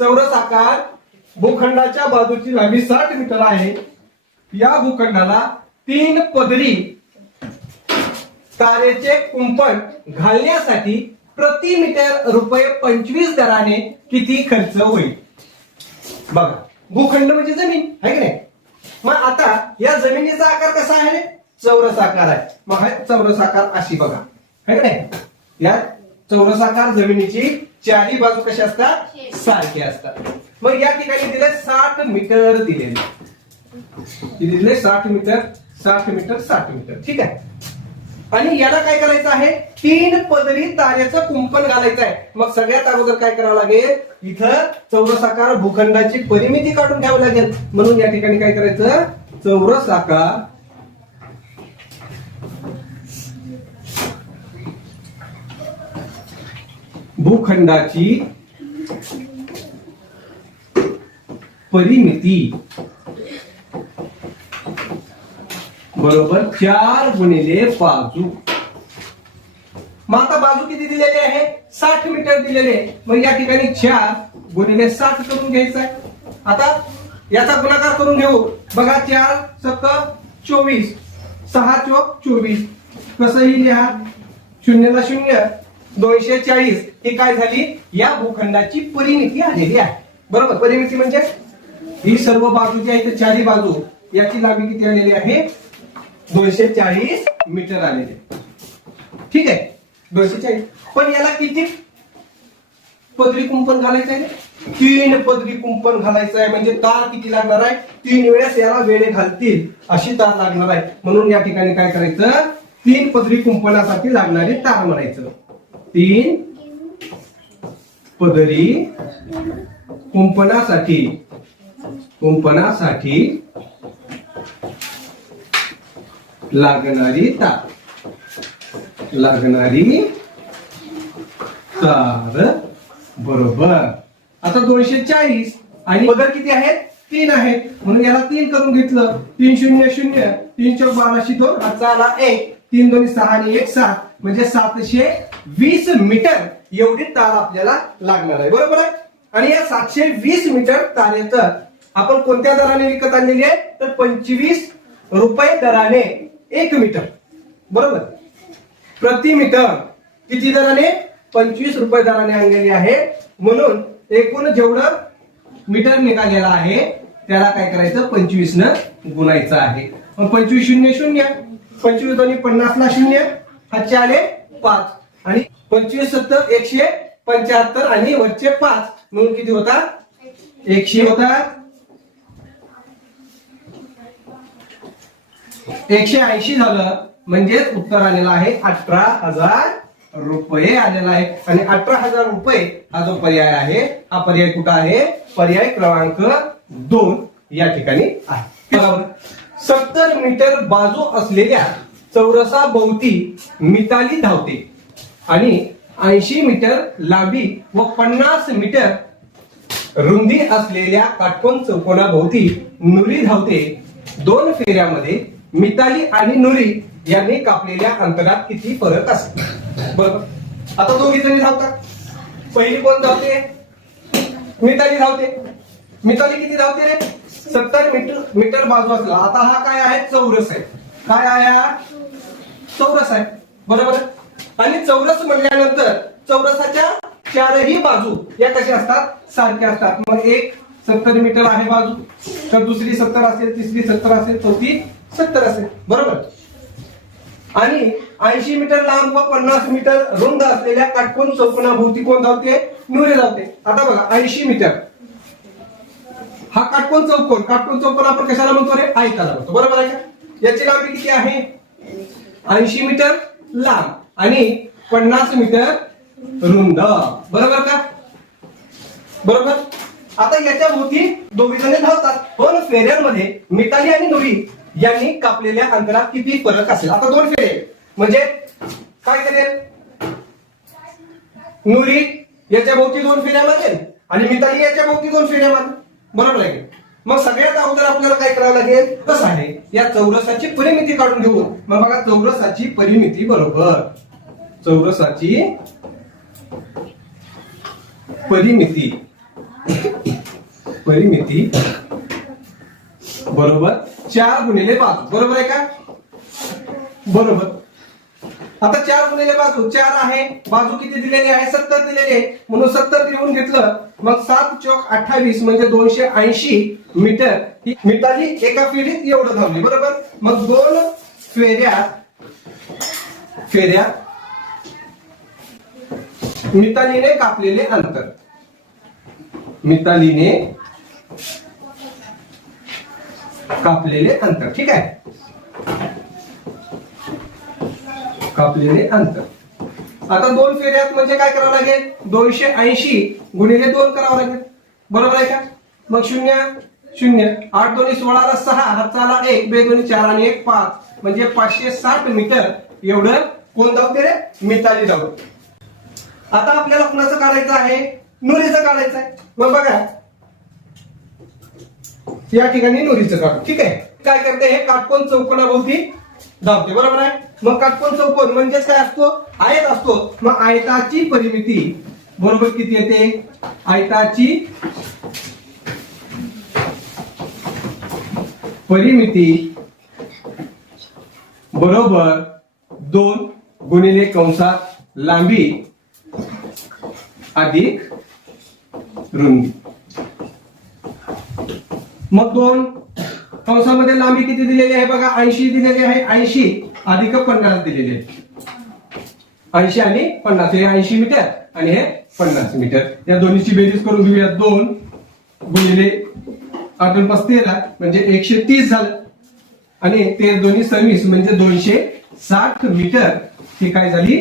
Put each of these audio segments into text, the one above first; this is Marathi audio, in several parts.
चौरस आकार भूखंडाच्या बाजूची लांबी साठ मीटर आहे या भूखंडाला तीन पदरी तारेचे कुंपण घालण्यासाठी प्रति मीटर रुपये पंचवीस दराने किती खर्च होईल बघा भूखंड म्हणजे जमीन आहे की नाही मग आता या जमिनीचा आकार कसा आहे चौरस आकार आहे मग चौरस आकार अशी बघा आहे की नाही या चौरसाकार जमिनीची चारही बाजू कशी असतात सारखी असतात मग या ठिकाणी दिले साठ मीटर दिलेले साठ मीटर साठ मीटर साठ मीटर ठीक आहे आणि याला काय करायचं आहे तीन पदरी ताऱ्याचं कुंपण घालायचं आहे मग सगळ्यात अगोदर काय करावं लागेल इथं आकार भूखंडाची परिमिती काढून घ्यावी लागेल म्हणून या ठिकाणी काय करायचं चौरस आकार भूखंडाची परिमिती बरोबर चार गुणिले बाजू मग आता बाजू किती दिलेली आहे साठ मीटर दिलेले मग या ठिकाणी चार गुणिले साठ करून घ्यायचा आहे आता याचा गुणाकार करून घेऊ बघा चार सत्त चोवीस सहा चोक चोवीस कसंही लिहा शून्यला शून्य दोनशे चाळीस ही काय झाली या भूखंडाची परिमिती आलेली आहे बरोबर परिमिती म्हणजे ही सर्व बाजू जी आहे तर चारही बाजू याची लांबी किती आलेली आहे दोनशे चाळीस मीटर आलेली ठीक आहे दोनशे चाळीस पण याला किती पदरी कुंपण घालायचं आहे तीन पदरी कुंपण घालायचं आहे म्हणजे तार किती लागणार आहे तीन वेळेस याला वेळे घालतील अशी तार लागणार आहे म्हणून या ठिकाणी काय करायचं तीन पदरी कुंपणासाठी लागणारी तार म्हणायचं तीन पदरी कुंपणासाठी कुंपणासाठी लागणारी तार लागणारी तार बरोबर आता दोनशे चाळीस आणि पदर किती आहेत तीन आहेत म्हणून याला तीन करून घेतलं तीन शून्य शून्य तीन चौक बाराशे दोन आजचा एक तीन दोन्ही सहा आणि एक सात म्हणजे सातशे वीस मीटर एवढी तार आपल्याला लागणार आहे बरोबर आहे आणि या सातशे वीस मीटर तारेचं आपण कोणत्या दराने विकत आणलेली आहे तर पंचवीस रुपये दराने एक मीटर बरोबर प्रति मीटर किती दराने पंचवीस रुपये दराने आणलेली आहे म्हणून एकूण जेवढं मीटर निघालेलं आहे त्याला काय करायचं पंचवीस न गुणायचं आहे पंचवीस शून्य शून्य पंचवीस दोन्ही ला शून्य हा पाच आणि पंचवीस सत्तर एकशे पंच्याहत्तर आणि वरचे पाच म्हणून किती होता एकशे होता एकशे ऐंशी झालं म्हणजेच उत्तर आलेलं आहे अठरा हजार रुपये आलेला आहे आणि अठरा हजार रुपये हा जो पर्याय आहे हा पर्याय कुठं आहे पर्याय क्रमांक दोन या ठिकाणी आहे बरोबर सत्तर मीटर बाजू असलेल्या चौरसा भोवती मिताली धावते आणि ऐंशी मीटर लांबी व पन्नास मीटर रुंदी असलेल्या काटकोन चौकोनाभोवती नुरी धावते दोन फेऱ्यामध्ये मिताली आणि नुरी यांनी कापलेल्या अंतरात किती फरक असते बरोबर आता दोघी जणी धावतात पहिली कोण धावते मिताली धावते मिताली किती धावते रे सत्तर मीटर मीटर बाजू असला आता हा काय आहे चौरस आहे काय आहे चौरस आहे बरोबर आणि चौरस म्हणल्यानंतर चौरसाच्या चारही बाजू या कशा असतात सारख्या असतात मग एक सत्तर मीटर आहे बाजू तर दुसरी सत्तर असेल तिसरी सत्तर असेल चौथी सत्तर असेल बरोबर आणि ऐंशी मीटर लांब व पन्नास मीटर रुंद असलेल्या काटकोन चौकोना कोण धावते नुरे धावते आता बघा ऐंशी मीटर हा काटकोन चौकोन काटकोन चौकोन आपण कशाला म्हणतो रे आयताला म्हणतो बरोबर आहे याची लांबी किती आहे ऐंशी मीटर लांब आणि पन्नास मीटर रुंद बरोबर का बरोबर आता याच्या भोवती दोघी जण धावतात पण हो फेऱ्यांमध्ये मिताली आणि नुरी यांनी कापलेल्या अंतरात किती फरक असेल आता दोन फेरे म्हणजे काय करेल नुरी याच्या भोवती दोन फेऱ्या मानेल आणि मिताली याच्या भोवती दोन फेऱ्या बरोबर आहे मग सगळ्यात अगोदर आपल्याला काय करावं लागेल कसं आहे या चौरसाची परिमिती काढून घेऊ मग बघा चौरसाची परिमिती बरोबर चौरसाची परिमिती परिमिती बरोबर चार गुणिले पाच बरोबर आहे का बरोबर आता चार गुणिले बाजू चार आहे बाजू किती दिलेली आहे सत्तर दिलेली आहे म्हणून सत्तर लिहून घेतलं मग सात चौक अठ्ठावीस म्हणजे दोनशे ऐंशी मीटर ही मिताली एका फेरीत एवढं धावली बरोबर मग दोन फेऱ्या फेऱ्या मितालीने कापलेले अंतर मितालीने कापलेले अंतर ठीक आहे कापलेले अंतर आता दोन फेऱ्यात म्हणजे काय करावं लागेल दोनशे ऐंशी गुणिले दोन करावं लागेल बरोबर आहे का मग शून्य शून्य आठ दोन्ही सोळाला सहा हाताला एक बे दोन्ही चार आणि एक पाच म्हणजे पाचशे साठ मीटर एवढं कोण धावते रे मिताली जाऊ आता आपल्याला कुणाचं काढायचं आहे नुरीचं काढायचं आहे मग बघा या ठिकाणी नुरीचं काढू ठीक आहे काय करते हे काटकोन चौकोनाभोवती धावते बरोबर आहे मग काटकोन चौकोन म्हणजेच काय असतो आयत असतो मग आयताची परिमिती बरोबर किती येते आयताची परिमिती बरोबर दोन गुणिले कंसात लांबी अधिक रुंदी मग दोन कंसामध्ये लांबी किती दिलेली आहे बघा ऐंशी दिलेली आहे ऐंशी अधिक पन्नास दिलेले ऐंशी आणि पन्नास हे ऐंशी मीटर आणि हे पन्नास मीटर या दोन्हीची बेरीज करून घेऊया दोन गुणिले आठ पाच म्हणजे एकशे तीस झालं आणि ते दोन्ही सव्वीस म्हणजे दोनशे साठ मीटर ही काय झाली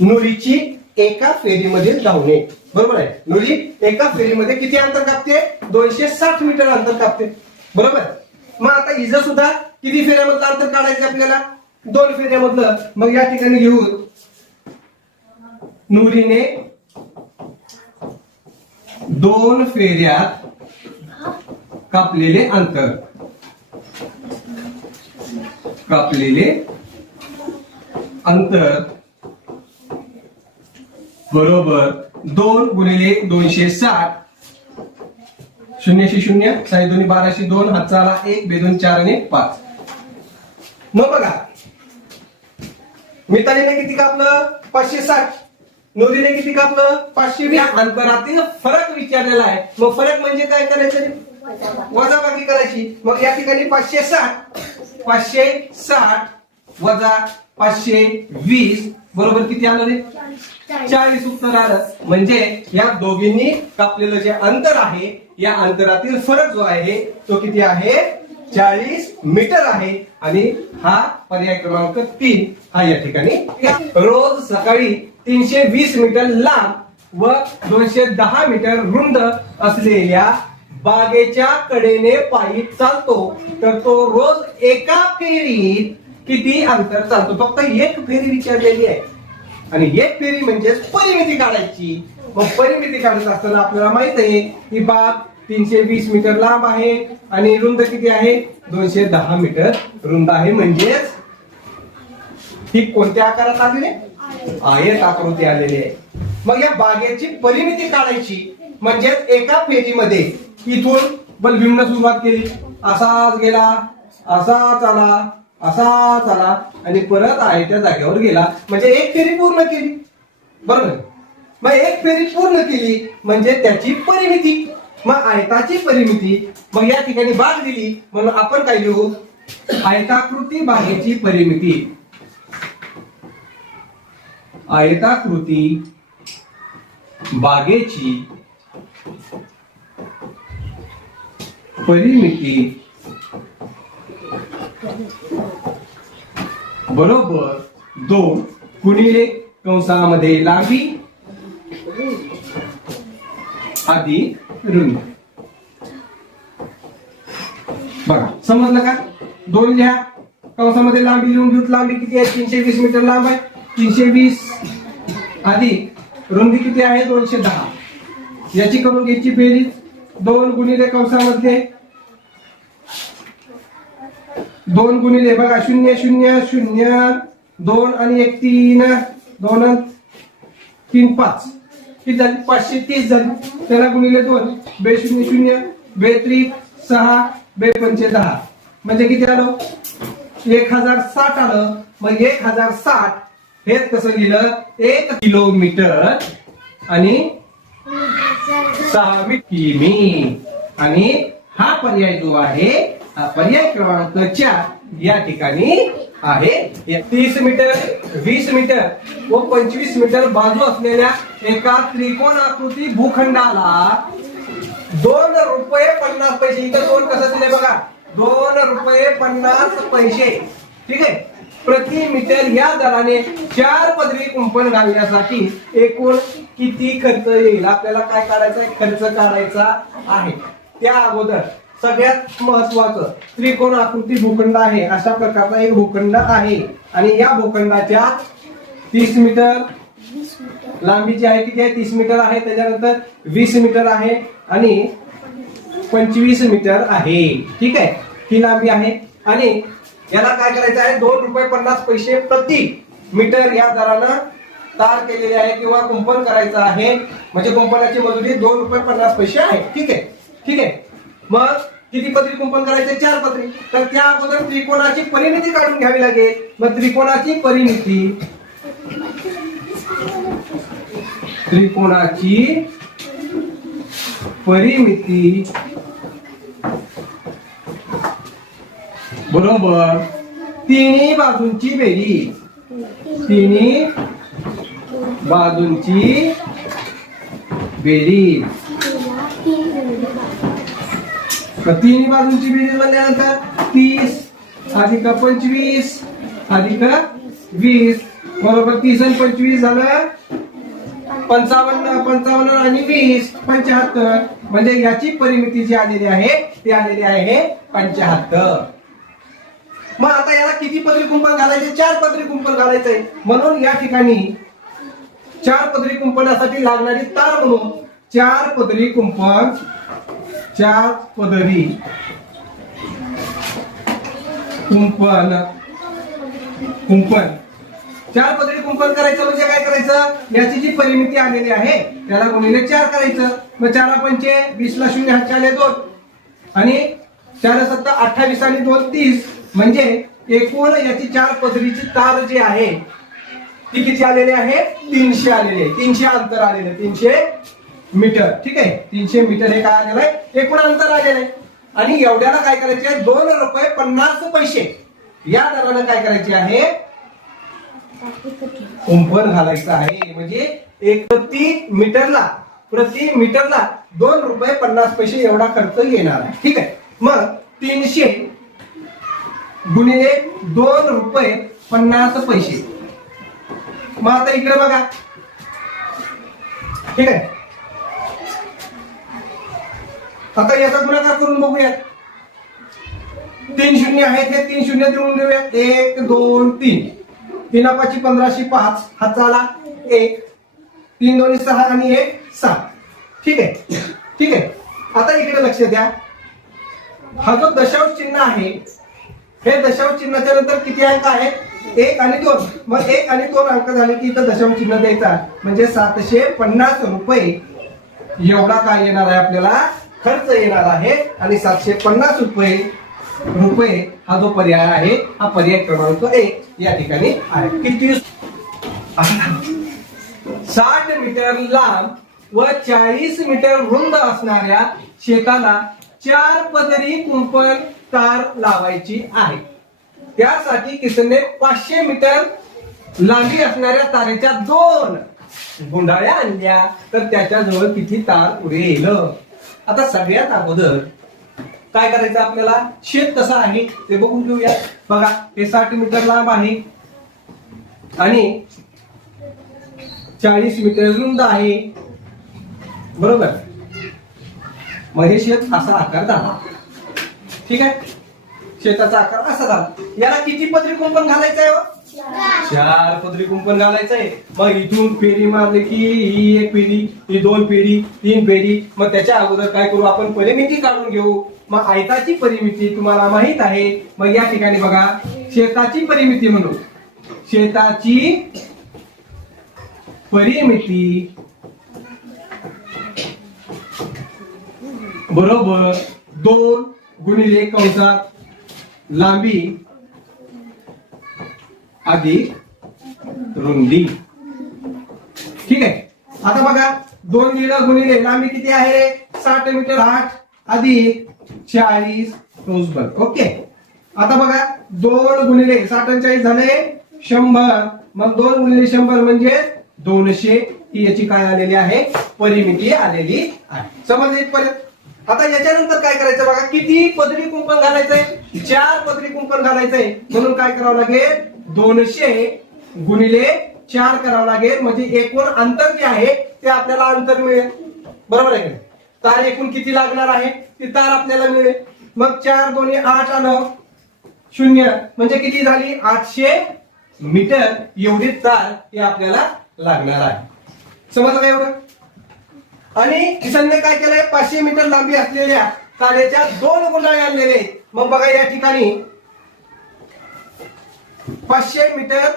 नुरीची एका फेरीमध्ये धावणे बरोबर आहे नुरी एका फेरीमध्ये किती अंतर कापते दोनशे साठ मीटर अंतर कापते बरोबर मग आता इजा सुद्धा किती फेऱ्यामधलं अंतर काढायचं आपल्याला दोन फेऱ्यामधलं मग या ठिकाणी घेऊ नुरीने दोन फेऱ्यात कापलेले अंतर कापलेले अंतर बरोबर दोन गुणिले दोनशे साठ शून्यशे शून्य साडे दोन्ही बाराशे दोन हातचाला एक बेदोन चार आणि पाच मग बघा मितालीने किती कापलं पाचशे साठ नोरीने किती कापलं पाचशे वीस अंतरातील फरक विचारलेला आहे मग फरक म्हणजे काय करायचं वजाबाकी करायची मग या ठिकाणी पाचशे साठ पाचशे साठ वजा पाचशे वीस बरोबर किती आलं रे चाळीस उत्तर आलं म्हणजे या दोघींनी कापलेलं जे अंतर आहे या अंतरातील फरक जो आहे तो किती आहे चाळीस मीटर आहे आणि हा पर्याय क्रमांक तीन हा या ठिकाणी रोज सकाळी तीनशे वीस मीटर लांब व दोनशे दहा मीटर रुंद असलेल्या बागेच्या कडेने पायी चालतो तर तो रोज एका फेरीत किती अंतर चालतो फक्त एक फेरी विचारलेली आहे आणि एक फेरी म्हणजे परिमिती काढायची मग परिमिती काढत असताना आपल्याला माहित आहे की बाग तीनशे वीस मीटर लांब आहे आणि रुंद किती आहे दोनशे दहा मीटर रुंद आहे म्हणजेच ही कोणत्या आकारात आलेली आयत आकृती आलेली आहे मग या बागेची परिमिती काढायची म्हणजेच एका फेरीमध्ये इथून बलबिमनं सुरुवात केली असाच गेला असाच आला असाच आला आणि परत आहे त्या जागेवर गेला म्हणजे एक फेरी पूर्ण केली बरोबर मग एक फेरी पूर्ण केली म्हणजे त्याची परिमिती मग आयताची परिमिती मग या ठिकाणी बाग दिली म्हणून आपण काय लिहू आयताकृती बागेची परिमिती आयताकृती बागेची परिमिती बरोबर दोन गुणिले कंसामध्ये लांबी आधी मिळून बघा समजलं का दोन लिहा कंसामध्ये लांबी लिहून घेऊ लांबी किती आहे तीनशे वीस मीटर लांब आहे तीनशे वीस अधिक रुंदी किती आहे दोनशे दहा याची करून घ्यायची बेरीज दोन गुणिले कंसामध्ये दोन गुणिले बघा शून्य शून्य शून्य दोन आणि एक तीन दोन तीन पाच किती झाली पाचशे तीस झाली त्याला गुणिले दोन बे शून्य शून्य बे त्री सहा बे पंचे दहा म्हणजे किती आलो एक हजार साठ आलं मग एक हजार साठ हे कसं लिहिलं एक किलोमीटर आणि सहा किमी आणि हा पर्याय जो आहे हा पर्याय क्रमांक चार या ठिकाणी आहे तीस मीटर वीस मीटर व पंचवीस मीटर बाजू असलेल्या एका त्रिकोण आकृती भूखंडाला दोन रुपये पन्नास पैसे इथं दोन कसं दिले बघा दोन रुपये पन्नास पैसे ठीक आहे प्रति मीटर या दराने चार पदरी कुंपण घालण्यासाठी एकूण किती खर्च येईल आपल्याला काय काढायचा खर्च काढायचा आहे त्या अगोदर सगळ्यात महत्वाचं त्रिकोण आकृती भूखंड आहे अशा प्रकारचा एक भूखंड आहे आणि या भूखंडाच्या तीस मीटर लांबी जी आहे ती आहे तीस मीटर आहे त्याच्यानंतर वीस मीटर आहे आणि पंचवीस मीटर आहे ठीक आहे ही लांबी आहे आणि याला काय करायचं आहे दोन रुपये पन्नास पैसे प्रति मीटर या दरानं तार केलेले आहे किंवा कुंपण करायचं आहे म्हणजे कुंपणाची मजुरी दोन रुपये पन्नास पैसे आहे ठीक आहे ठीक आहे मग किती पत्री कुंपण करायचे चार पत्री तर त्या अगोदर त्रिकोणाची परिणिती काढून घ्यावी लागेल मग त्रिकोणाची परिणिती त्रिकोणाची परिमिती बरोबर तिन्ही बाजूंची बेरी तिन्ही बाजूंची बेरीज तिन्ही बाजूंची बेरीज म्हणल्यानंतर तीस अधिक पंचवीस अधिक वीस बरोबर तीस आणि पंचवीस झालं पंचावन्न पंचावन्न आणि वीस पंचाहत्तर म्हणजे याची परिमिती जी आलेली आहे ती आलेली आहे पंच्याहत्तर मग आता याला किती पदरी कुंपण घालायचे चार पदरी कुंपण घालायचंय म्हणून या ठिकाणी चार पदरी कुंपणासाठी लागणारी तार म्हणून चार पदरी कुंपण त्याच पदरी कुंपण कुंपण चार पदरी कुंपण करायचं म्हणजे काय करायचं याची जी परिमिती आलेली आहे त्याला गुणिले चार करायचं मग चारा पंचे वीस ला शून्य चार दोन आणि चार सत्ता अठ्ठावीस आणि दोन तीस म्हणजे एकूण याची चार पदरीची तार जी आहे ती किती आलेली आहे तीनशे आलेली आहे तीनशे अंतर आलेले तीनशे मीटर ठीक आहे तीनशे मीटर हे काय आलेलं आहे एकूण अंतर आलेलं आहे आणि एवढ्याला काय करायचे आहे दोन रुपये पन्नास पैसे या दरानं काय करायचे आहे कुंपण घालायचं आहे म्हणजे एक प्रति मीटरला प्रति मीटरला दोन रुपये पन्नास पैसे एवढा खर्च येणार आहे ठीक आहे मग तीनशे गुणिले दोन रुपये पन्नास पैसे मग आता इकडे बघा ठीक आहे आता याचा गुणाकार करून बघूयात तीन शून्य आहेत हे तीन शून्य देऊन देऊया एक दोन तीन तीन पाची पंधराशे पाच हा चाला एक तीन दोन्ही सहा आणि एक सहा ठीक आहे ठीक आहे आता इकडे लक्ष द्या हा जो दशांश चिन्ह आहे हे दशांश चिन्हाच्या नंतर किती अंक आहेत एक आणि दोन मग एक आणि दोन अंक झाले की इथं दशांश चिन्ह द्यायचा म्हणजे सातशे पन्नास रुपये एवढा काय येणार आहे आपल्याला खर्च येणार आहे आणि सातशे पन्नास रुपये रुपये हा जो पर्याय आहे हा पर्याय क्रमांक एक या ठिकाणी आहे किती साठ मीटर लांब व चाळीस मीटर रुंद असणाऱ्या शेताला चार पदरी कुंपण तार लावायची आहे त्यासाठी किसनने पाचशे मीटर लांबी असणाऱ्या तारेच्या दोन गुंडाळ्या आणल्या तर त्याच्याजवळ किती तार उरेल आता सगळ्यात अगोदर काय करायचं आपल्याला शेत कसं आहे ते बघून घेऊया बघा हे साठ मीटर लांब आहे आणि चाळीस मीटर रुंद आहे बरोबर मग हे शेत असा आकार झाला ठीक आहे शेताचा आकार असा झाला याला किती पत्रिकोण पण घालायचं आहे हो? चार पदरी कुंपण घालायचंय मग इथून फेरी मारली की ही एक फेरी ही दोन फेरी तीन फेरी मग त्याच्या अगोदर काय करू आपण परिमिती काढून घेऊ मग आयताची परिमिती तुम्हाला माहित आहे मग या ठिकाणी बघा शेताची परिमिती म्हणू शेताची परिमिती बरोबर दोन गुणिले कंसात लांबी अधिक रुंदी ठीक आहे आता बघा दोन लिडर गुणिले लांबी किती आहे साठ मीटर आठ अधिक चाळीस ओके आता बघा दोन गुणिले साठ चाळीस झाले शंभर मग दोन गुणिले शंभर म्हणजे दोनशे ही याची काय आलेली आहे परिमिती आलेली आहे समज परत आता याच्यानंतर काय करायचं बघा किती पदरी कुंपण घालायचंय चार पदरी कुंपण घालायचंय म्हणून काय करावं लागेल दोनशे गुणिले चार करावं लागेल म्हणजे एकूण अंतर जे आहे ते आपल्याला अंतर मिळेल बरोबर आहे तार एकूण किती लागणार आहे ती तार आपल्याला मिळेल मग चार दोन्ही आठ आण शून्य म्हणजे किती झाली आठशे मीटर एवढी तार हे आपल्याला लागणार आहे समजलं एवढं आणि किसनने काय केलंय पाचशे मीटर लांबी असलेल्या तारेच्या दोन गुंडाळे आणलेले मग बघा या ठिकाणी पाचशे मीटर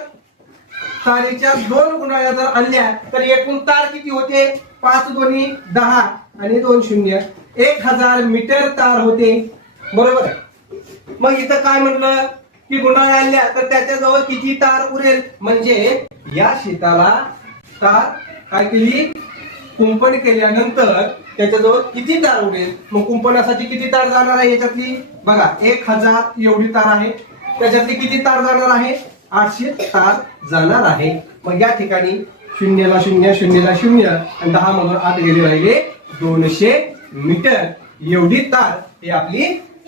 तारीच्या दोन गुणाया जर आणल्या तर एकूण तार किती होते पाच दोन्ही दहा आणि दोन शून्य एक हजार मीटर तार होते बरोबर मग इथं काय म्हटलं की गुणा आणल्या तर त्याच्याजवळ किती तार उरेल म्हणजे या शेताला तार काय केली कुंपण केल्यानंतर त्याच्याजवळ किती तार उरेल मग कुंपणासाठी किती तार जाणार आहे याच्यातली बघा एक हजार एवढी तार आहे त्याच्यातली किती तार जाणार आहे आठशे तार जाणार आहे मग या ठिकाणी शून्यला शून्य शून्यला शून्य आणि दहा मधून आत गेले राहिले दोनशे मीटर एवढी तार ही आपली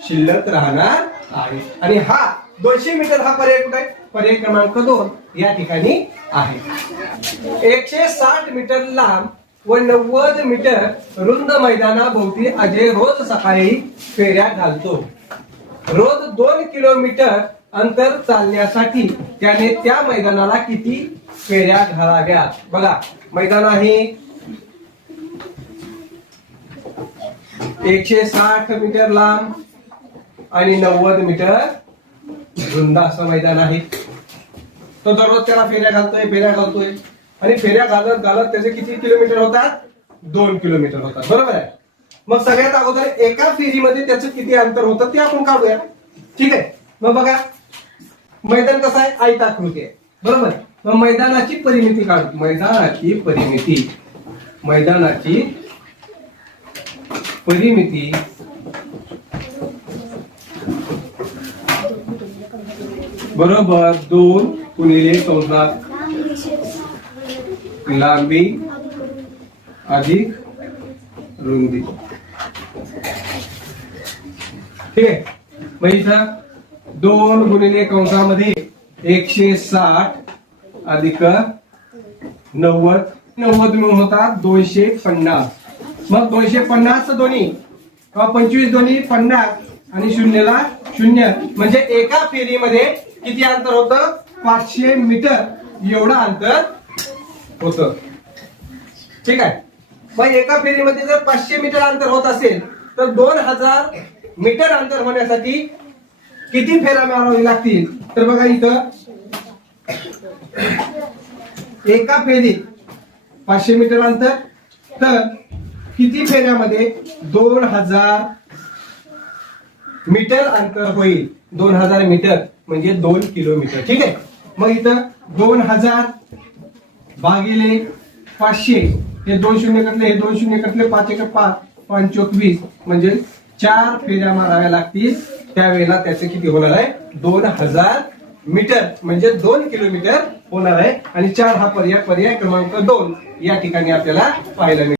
शिल्लक राहणार आहे आणि हा दोनशे मीटर हा पर्याय कुठे पर्याय क्रमांक दोन या ठिकाणी आहे एकशे साठ मीटर लांब व नव्वद मीटर रुंद मैदानाभोवती अजय रोज सकाळी फेऱ्या घालतो रोज दोन किलोमीटर अंतर चालण्यासाठी त्याने त्या मैदानाला किती फेऱ्या घालाव्या बघा मैदान आहे एकशे साठ मीटर लांब आणि नव्वद मीटर रुंद असं मैदान आहे तो दररोज त्याला फेऱ्या घालतोय फेऱ्या घालतोय आणि फेऱ्या घालत घालत त्याचे किती किलोमीटर होतात दोन किलोमीटर होतात बरोबर आहे मग सगळ्यात अगोदर एका फेरीमध्ये त्याचं किती अंतर होतं ते आपण काढूया ठीक आहे मग बघा मैदान कसं आहे आयताकृती आहे बरोबर मग मैदानाची परिमिती काढू मैदानाची परिमिती मैदानाची परिमिती बरोबर दोन गुणिले चौदा लांबी अधिक रुंदी ठीक आहे मग दोन गुणिले कंसामध्ये एकशे साठ अधिक नव्वद नव्वद मिळून होता दोनशे पन्नास मग दोनशे पन्नास दोन्ही पंचवीस दोन्ही पन्नास आणि शून्यला शून्य म्हणजे एका फेरीमध्ये किती अंतर होतं पाचशे मीटर एवढं अंतर होत ठीक आहे मग एका फेरीमध्ये जर पाचशे मीटर अंतर होत असेल तर दोन हजार मीटर अंतर होण्यासाठी किती फेऱ्या मिळावी लागतील तर बघा इथं एका फेरीत पाचशे मीटर अंतर तर किती फेऱ्यामध्ये दोन हजार मीटर अंतर होईल दोन हजार मीटर म्हणजे दोन किलोमीटर ठीक आहे मग इथं दोन हजार भागिले पाचशे हे दोन शून्य कटले हे दोन शून्य कटले पाच एक पाच पंचोकवीस म्हणजे चार फेऱ्या माराव्या लागतील त्यावेळेला त्याचे किती होणार आहे दोन हजार मीटर म्हणजे दोन किलोमीटर होणार आहे आणि चार हा पर्याय पर्याय क्रमांक दोन या ठिकाणी आपल्याला पाहायला मिळतो